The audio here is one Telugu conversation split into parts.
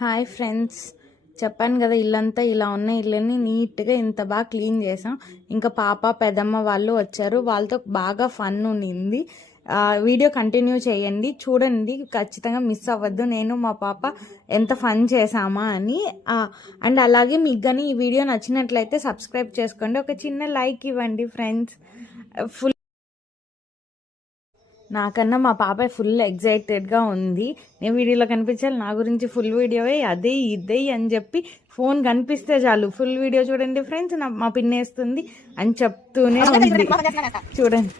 హాయ్ ఫ్రెండ్స్, చెప్పాను కదా ఇల్లంతా ఇలా ఉన్న ఇల్లుని నీట్గా ఇంత బాగా క్లీన్ చేసాం. ఇంకా పాప పెదమ్మ వాళ్ళు వచ్చారు, వాళ్ళతో బాగా ఫన్ ఉండింది. వీడియో కంటిన్యూ చేయండి, చూడండి, ఖచ్చితంగా మిస్ అవ్వద్దు. నేను మా పాప ఎంత ఫన్ చేసామా అని. అండ్ అలాగే మీకు కానీ ఈ వీడియో నచ్చినట్లయితే సబ్స్క్రైబ్ చేసుకోండి, ఒక చిన్న లైక్ ఇవ్వండి ఫ్రెండ్స్. ఫుల్ నాకన్నా మా పాప ఫుల్ ఎగ్జైటెడ్గా ఉంది. నేను వీడియోలో కనిపించాలి, నా గురించి ఫుల్ వీడియోవే అదే ఇదే అని చెప్పి ఫోన్ కనిపిస్తే చాలు ఫుల్ వీడియో చూడండి ఫ్రెండ్స్, మా పిన్నేస్తుంది అని చెప్తూనే ఉంది. చూడండి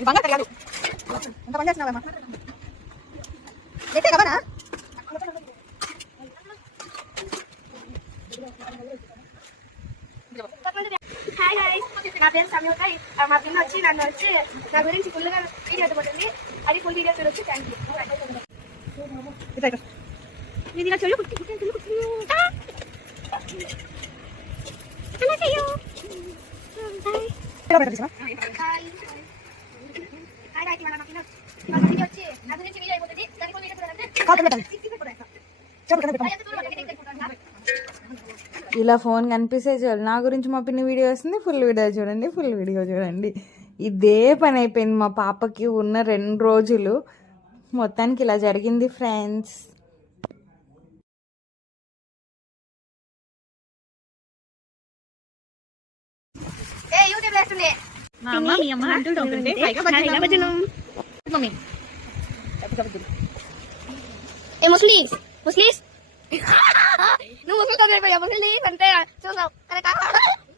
నా పేరు సంయుక్త. మా పిన్న వచ్చి నన్ను వచ్చి నా గురించి ఫుల్గా వీడియో పడుతుంది. అది ఫుల్ వీడియో చూడొచ్చు. Thank you. ఇలా ఫోన్ కనిపిస్తే చాలు నా గురించి మా పిన్ని వీడియో వస్తుంది, ఫుల్ వీడియో చూడండి, ఫుల్ వీడియో చూడండి. ఇదే పని అయిపోయింది మా పాపకి ఉన్న 2 రోజులు. మొత్తానికి ఇలా జరిగింది ఫ్రెండ్స్. ముస్లిమ్స్ నువ్వు ముస్లిం అంటే చూసావు కరెక్ట్.